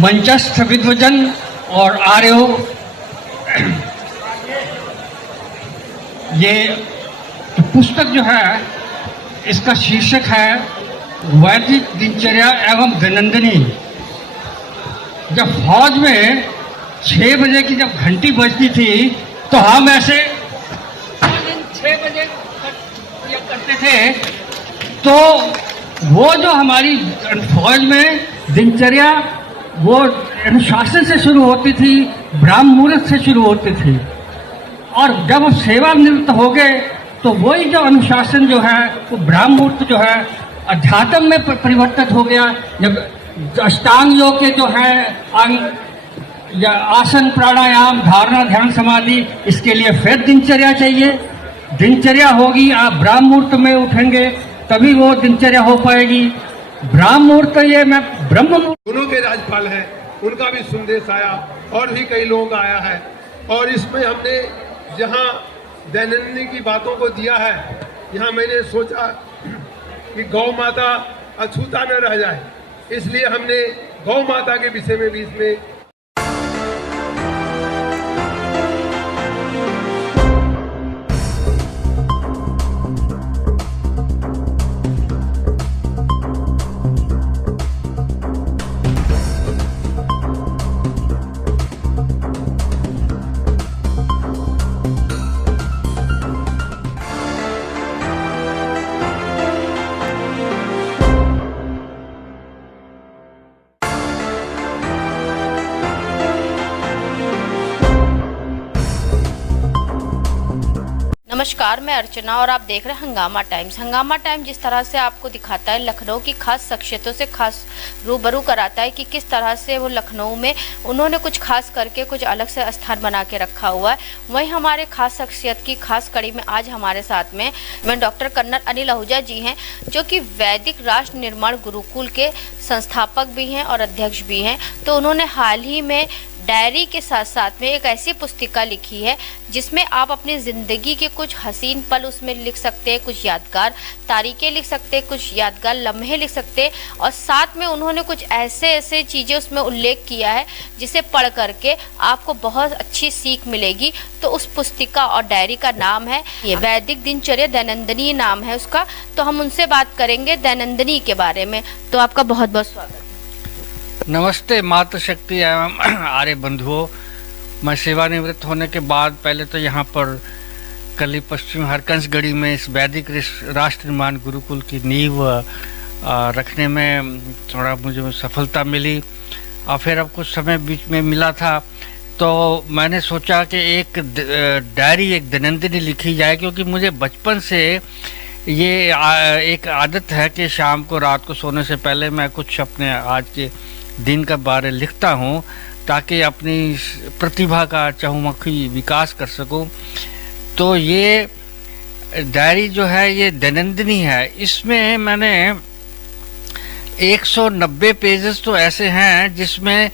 मंचस्थ विद्वजन और आर्यो, ये पुस्तक जो है इसका शीर्षक है वैदिक दिनचर्या एवं दैनंदिनी। जब फौज में 6 बजे की जब घंटी बजती थी तो हम ऐसे 6 बजे करते थे। तो वो जो हमारी फौज में दिनचर्या वो अनुशासन से शुरू होती थी, ब्राह्म मुहूर्त से शुरू होती थी। और जब हम सेवानिवृत्त हो गए तो वही जो अनुशासन जो है वो ब्राह्म मुहूर्त जो है अध्यात्म में परिवर्तित हो गया। जब अष्टांग योग के जो है अंग या आसन, प्राणायाम, धारणा, ध्यान, समाधि, इसके लिए फिर दिनचर्या चाहिए। दिनचर्या होगी, आप ब्राह्म मुहूर्त में उठेंगे तभी वो दिनचर्या हो पाएगी। ब्राह्म मुहूर्त ये मैं ब्रह्म मुहूर्त। दोनों के राज्यपाल हैं, उनका भी संदेश आया और भी कई लोगों का आया है। और इसमें हमने जहाँ दैनंदिनी की बातों को दिया है, यहाँ मैंने सोचा कि गौ माता अछूता न रह जाए, इसलिए हमने गौ माता के विषय में भी इसमें नमस्कार, मैं अर्चना और आप देख रहे हैं हंगामा टाइम्स। हंगामा टाइम जिस तरह से आपको दिखाता है लखनऊ की खास शख्सियतों से खास रूबरू कराता है कि किस तरह से वो लखनऊ में उन्होंने कुछ खास करके कुछ अलग से स्थान बना के रखा हुआ है। वहीं हमारे खास शख्सियत की खास कड़ी में आज हमारे साथ में डॉक्टर कर्नल अनिल आहूजा जी हैं, जो कि वैदिक राष्ट्र निर्माण गुरुकुल के संस्थापक भी हैं और अध्यक्ष भी हैं। तो उन्होंने हाल ही में डायरी के साथ साथ में एक ऐसी पुस्तिका लिखी है जिसमें आप अपनी ज़िंदगी के कुछ हसीन पल उसमें लिख सकते हैं, कुछ यादगार तारीखें लिख सकते हैं, कुछ यादगार लम्हे लिख सकते हैं। और साथ में उन्होंने कुछ ऐसे चीज़ें उसमें उल्लेख किया है जिसे पढ़ करके आपको बहुत अच्छी सीख मिलेगी। तो उस पुस्तिका और डायरी का नाम है ये वैदिक दिनचर्या दैनंदिनी नाम है उसका। तो हम उनसे बात करेंगे दैनंदिनी के बारे में। तो आपका बहुत बहुत स्वागत। नमस्ते मातृशक्ति एवं आर्य बंधुओं। मैं सेवानिवृत्त होने के बाद पहले तो यहाँ पर कली पश्चिम हरकंसगढ़ी में इस वैदिक राष्ट्र निर्माण गुरुकुल की नींव रखने में थोड़ा मुझे सफलता मिली। और फिर अब कुछ समय बीच में मिला था तो मैंने सोचा कि एक डायरी, एक दैनंदिनी लिखी जाए, क्योंकि मुझे बचपन से ये एक आदत है कि शाम को रात को सोने से पहले मैं कुछ अपने आज के दिन का बारे लिखता हूँ ताकि अपनी प्रतिभा का चहुमुखी विकास कर सकूँ। तो ये डायरी जो है ये दैनंदिनी है। इसमें मैंने 190 पेजेस तो ऐसे हैं जिसमें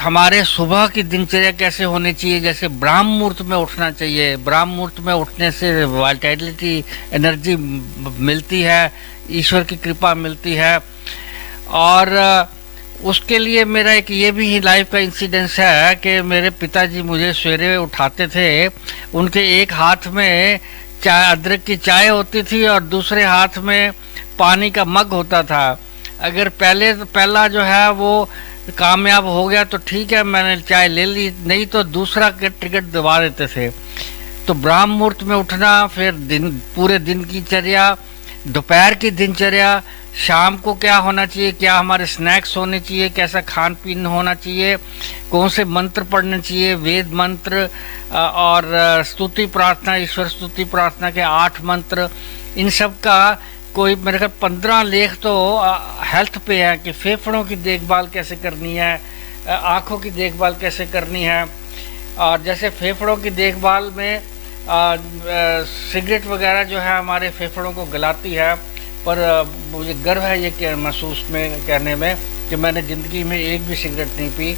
हमारे सुबह की दिनचर्या कैसे होनी चाहिए। जैसे ब्राह्म मुहूर्त में उठना चाहिए, ब्राह्म मुहूर्त में उठने से वाइटलिटी, एनर्जी मिलती है, ईश्वर की कृपा मिलती है। और उसके लिए मेरा एक ये भी लाइफ का इंसिडेंस है कि मेरे पिताजी मुझे सवेरे उठाते थे, उनके एक हाथ में अदरक की चाय होती थी और दूसरे हाथ में पानी का मग होता था। अगर पहला जो है वो कामयाब हो गया तो ठीक है, मैंने चाय ले ली, नहीं तो दूसरा के टिकट दबा देते थे। तो ब्राह्म मुहूर्त में उठना, फिर पूरे दिन की चर्या, दोपहर की दिनचर्या, शाम को क्या होना चाहिए, क्या हमारे स्नैक्स होने चाहिए, कैसा खान पीन होना चाहिए, कौन से मंत्र पढ़ने चाहिए, वेद मंत्र और स्तुति प्रार्थना, ईश्वर स्तुति प्रार्थना के 8 मंत्र, इन सब का कोई मेरे ख्याल 15 लेख तो हेल्थ पे है कि फेफड़ों की देखभाल कैसे करनी है, आँखों की देखभाल कैसे करनी है। और जैसे फेफड़ों की देखभाल में सिगरेट वगैरह जो है हमारे फेफड़ों को गलाती है, पर मुझे गर्व है ये महसूस में कहने में कि मैंने ज़िंदगी में एक भी सिगरेट नहीं पी।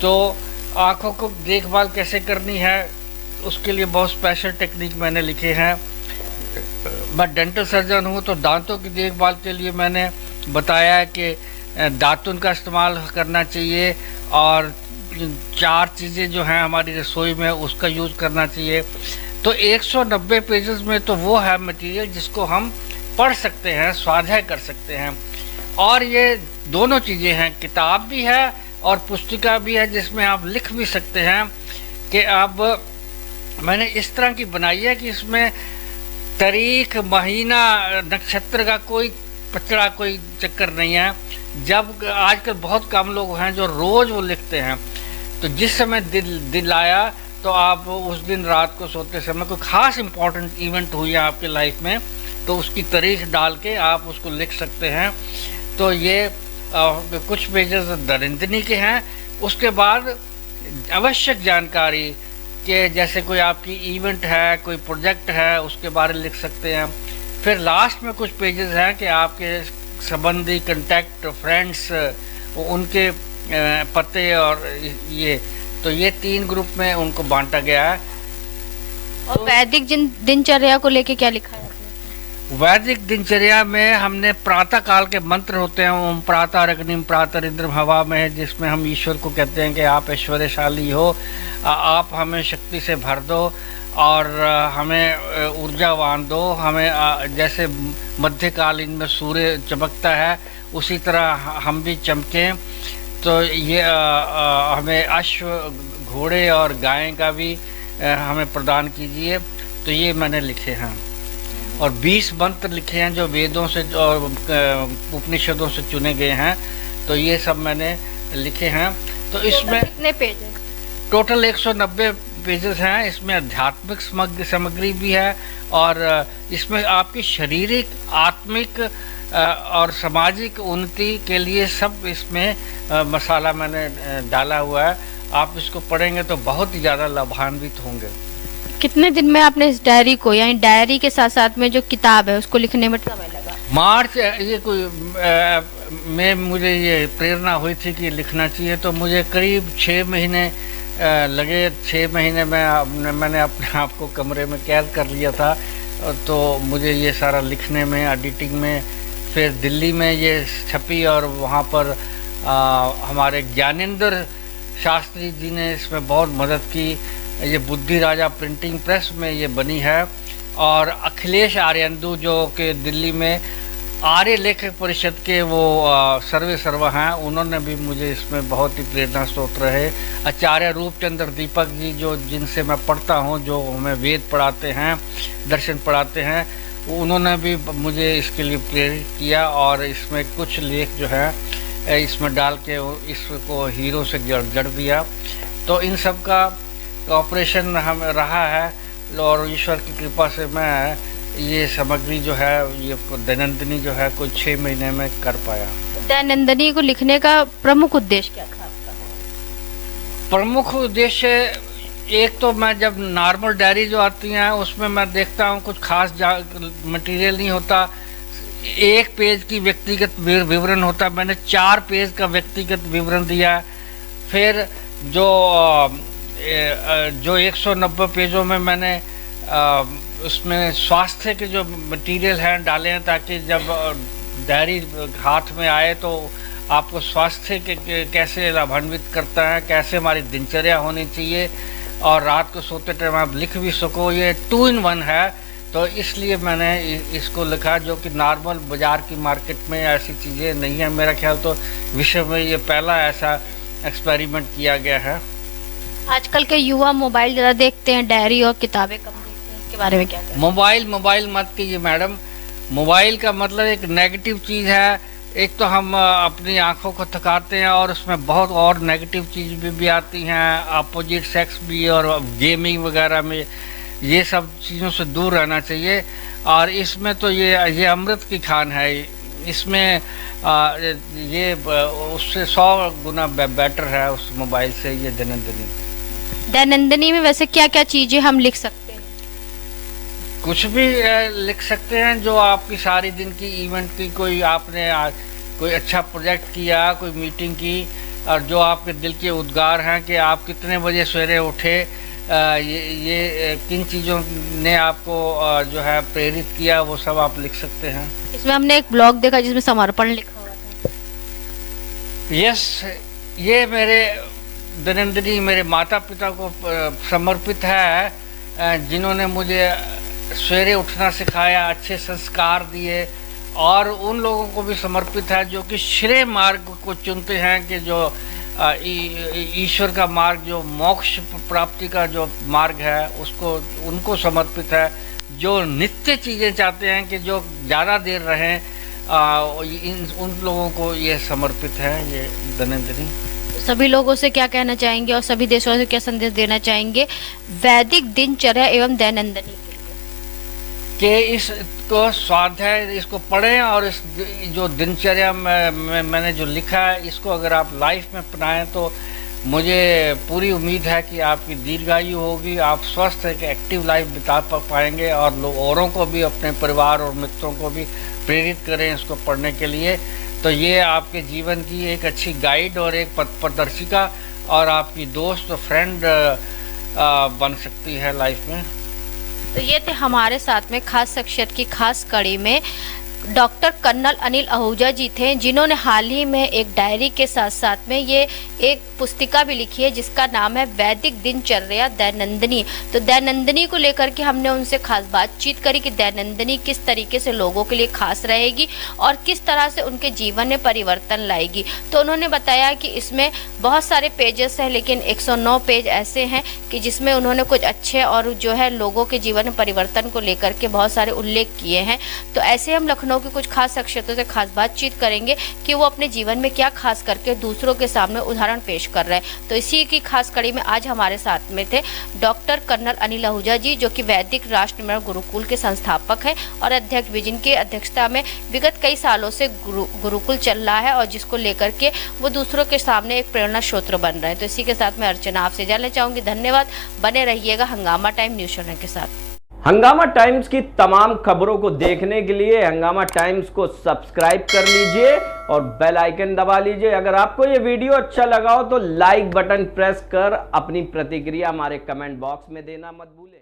तो आँखों को देखभाल कैसे करनी है उसके लिए बहुत स्पेशल टेक्निक मैंने लिखे हैं। मैं डेंटल सर्जन हूँ तो दांतों की देखभाल के लिए मैंने बताया है कि दातुन का इस्तेमाल करना चाहिए और 4 चीज़ें जो हैं हमारी रसोई में उसका यूज़ करना चाहिए। तो 190 पेजेस में तो वो है मटेरियल जिसको हम पढ़ सकते हैं, स्वाध्याय कर सकते हैं। और ये दोनों चीज़ें हैं, किताब भी है और पुस्तिका भी है जिसमें आप लिख भी सकते हैं कि अब मैंने इस तरह की बनाई है कि इसमें तारीख, महीना, नक्षत्र का कोई पचड़ा कोई चक्कर नहीं है। जब आजकल बहुत कम लोग हैं जो रोज़ वो लिखते हैं, तो जिस समय दिल आया तो आप उस दिन रात को सोते समय कोई ख़ास इम्पोर्टेंट इवेंट हुई है आपकी लाइफ में तो उसकी तारीख डाल के आप उसको लिख सकते हैं। तो ये कुछ पेजेस दैनंदिनी के हैं। उसके बाद आवश्यक जानकारी के जैसे कोई आपकी इवेंट है, कोई प्रोजेक्ट है, उसके बारे में लिख सकते हैं। फिर लास्ट में कुछ पेजेस हैं कि आपके संबंधी, कांटेक्ट, फ्रेंड्स, उनके पते और ये, तो ये 3 ग्रुप में उनको बांटा गया है। और वैदिक दिनचर्या को लेके क्या लिखा है? वैदिक दिनचर्या में हमने प्रातः काल के मंत्र होते हैं, ओम प्रातः अग्निम प्रातः इंद्रम हवा में है, जिसमें हम ईश्वर को कहते हैं कि आप ऐश्वर्यशाली हो, आप हमें शक्ति से भर दो और हमें ऊर्जावान दो। हमें जैसे मध्यकालीन में सूर्य चमकता है उसी तरह हम भी चमकें। तो ये हमें अश्व, घोड़े और गाय का भी हमें प्रदान कीजिए। तो ये मैंने लिखे हैं और 20 मंत्र लिखे हैं जो वेदों से और उपनिषदों से चुने गए हैं। तो ये सब मैंने लिखे हैं। तो इसमें कितने पेज हैं? टोटल 190 पेजेस हैं। इसमें आध्यात्मिक सामग्री भी है और इसमें आपकी शारीरिक, आत्मिक और सामाजिक उन्नति के लिए सब इसमें मसाला मैंने डाला हुआ है। आप इसको पढ़ेंगे तो बहुत ही ज़्यादा लाभान्वित होंगे। कितने दिन में आपने इस डायरी को, यानी डायरी के साथ साथ में जो किताब है उसको लिखने में समय लगा? मार्च ये कोई में मुझे ये प्रेरणा हुई थी कि लिखना चाहिए, तो मुझे करीब 6 महीने लगे। 6 महीने में मैंने अपने आप को कमरे में कैद कर लिया था। तो मुझे ये सारा लिखने में, एडिटिंग में, फिर दिल्ली में ये छपी और वहाँ पर हमारे ज्ञानेंद्र शास्त्री जी ने इसमें बहुत मदद की। ये बुद्धि राजा प्रिंटिंग प्रेस में ये बनी है। और अखिलेश आर्यंदु जो कि दिल्ली में आर्य लेखक परिषद के वो सर्वा हैं, उन्होंने भी मुझे इसमें बहुत ही प्रेरणा स्रोत रहे। आचार्य रूपचंद्र दीपक जी जो जिनसे मैं पढ़ता हूँ, जो हमें वेद पढ़ाते हैं, दर्शन पढ़ाते हैं, उन्होंने भी मुझे इसके लिए प्रेरित किया और इसमें कुछ लेख जो है इसमें डाल के इसको हीरो से जड़ दिया। तो इन सब का ऑपरेशन हम रहा है और ईश्वर की कृपा से मैं ये सामग्री जो है, ये दैनंदिनी जो है, कोई 6 महीने में कर पाया। दैनंदिनी को लिखने का प्रमुख उद्देश्य क्या था आपका? प्रमुख उद्देश्य एक तो मैं जब नॉर्मल डायरी जो आती हैं उसमें मैं देखता हूँ कुछ खास मटेरियल नहीं होता। 1 पेज की व्यक्तिगत विवरण होता। मैंने 4 पेज का व्यक्तिगत विवरण दिया। फिर जो 190 पेजों में मैंने उसमें स्वास्थ्य के जो मटेरियल हैं डाले हैं, ताकि जब डायरी हाथ में आए तो आपको स्वास्थ्य के कैसे लाभान्वित करता है, कैसे हमारी दिनचर्या होनी चाहिए और रात को सोते टाइम आप लिख भी सको। ये 2 in 1 है। तो इसलिए मैंने इसको लिखा, जो कि नॉर्मल बाज़ार की मार्केट में ऐसी चीज़ें नहीं है। मेरा ख्याल तो विश्व में ये पहला ऐसा एक्सपेरिमेंट किया गया है। आजकल के युवा मोबाइल ज़्यादा देखते हैं, डायरी और किताबें कम देखते हैं, इसके बारे में क्या कहते हैं? मोबाइल मत कीजिए मैडम। मोबाइल का मतलब एक नेगेटिव चीज़ है। एक तो हम अपनी आंखों को थकाते हैं और उसमें बहुत और नेगेटिव चीज़ भी आती हैं, अपोजिट सेक्स भी और गेमिंग वगैरह में। ये सब चीज़ों से दूर रहना चाहिए। और इसमें तो ये अमृत की खान है। इसमें ये उससे 100 गुना बेटर है उस मोबाइल से ये दैनंदिनी। दैनंदिनी में वैसे क्या क्या चीज़ें हम लिख सकते हैं? कुछ भी लिख सकते हैं, जो आपकी सारी दिन की इवेंट की, कोई आपने कोई अच्छा प्रोजेक्ट किया, कोई मीटिंग की, और जो आपके दिल के उद्गार हैं कि आप कितने बजे सवेरे उठे, ये किन चीज़ों ने आपको जो है प्रेरित किया, वो सब आप लिख सकते हैं। इसमें हमने एक ब्लॉग देखा जिसमें समर्पण लिखा हुआ था। यस, ये मेरे दैनंदिनी मेरे माता पिता को समर्पित है, जिन्होंने मुझे सवेरे उठना सिखाया, अच्छे संस्कार दिए, और उन लोगों को भी समर्पित है जो कि श्रेय मार्ग को चुनते हैं, कि जो ईश्वर का मार्ग, जो मोक्ष प्राप्ति का जो मार्ग है, उसको उनको समर्पित है। जो नित्य चीज़ें चाहते हैं कि जो ज़्यादा देर रहें, उन लोगों को ये समर्पित है, ये दैनंदिनी। सभी लोगों से क्या कहना चाहेंगे और सभी देशों से क्या संदेश देना चाहेंगे वैदिक दिनचर्या एवं दैनंदिनी कि इसको स्वाध्याय, इसको पढ़ें, और इस जो दिनचर्या में मैंने जो लिखा है, इसको अगर आप लाइफ में अपनाएं तो मुझे पूरी उम्मीद है कि आपकी दीर्घायु होगी, आप स्वस्थ एक एक्टिव लाइफ बिता पाएंगे, और औरों को भी, अपने परिवार और मित्रों को भी प्रेरित करें इसको पढ़ने के लिए। तो ये आपके जीवन की एक अच्छी गाइड और एक पथ प्रदर्शिका और आपकी दोस्त, फ्रेंड बन सकती है लाइफ में। तो ये थे हमारे साथ में खास शख्सियत की खास कड़ी में डॉक्टर कर्नल अनिल आहूजा जी थे, जिन्होंने हाल ही में एक डायरी के साथ साथ में ये एक पुस्तिका भी लिखी है जिसका नाम है वैदिक दिनचर्या दैनंदिनी। तो दैनंदिनी को लेकर के हमने उनसे खास बातचीत करी कि दैनंदिनी किस तरीके से लोगों के लिए खास रहेगी और किस तरह से उनके जीवन में परिवर्तन लाएगी। तो उन्होंने बताया कि इसमें बहुत सारे पेजेस हैं, लेकिन 109 पेज ऐसे हैं कि जिसमें उन्होंने कुछ अच्छे और जो है लोगों के जीवन में परिवर्तन को लेकर के बहुत सारे उल्लेख किए हैं। तो ऐसे हम लखनऊ की कुछ खास शख्सियतों से खास बातचीत करेंगे कि वो अपने जीवन में क्या खास करके दूसरों के सामने उदाहरण पेश कर रहे हैं। तो इसी की खास कड़ी में आज हमारे साथ में थे डॉक्टर कर्नल अनिल आहूजा जी, जो कि वैदिक राष्ट्र निर्माण गुरुकुल के संस्थापक हैं और अध्यक्ष भी, जिनकी अध्यक्षता में विगत कई सालों से गुरुकुल चल रहा है और जिसको लेकर के वो दूसरों के सामने एक प्रेरणा स्रोत बन रहे हैं। तो इसी के साथ मैं अर्चना आपसे जानना चाहूंगी। धन्यवाद, बने रहिएगा हंगामा टाइम न्यूज चैनल के साथ। हंगामा टाइम्स की तमाम खबरों को देखने के लिए हंगामा टाइम्स को सब्सक्राइब कर लीजिए और बेल आइकन दबा लीजिए। अगर आपको ये वीडियो अच्छा लगा हो तो लाइक बटन प्रेस कर अपनी प्रतिक्रिया हमारे कमेंट बॉक्स में देना मत भूलें।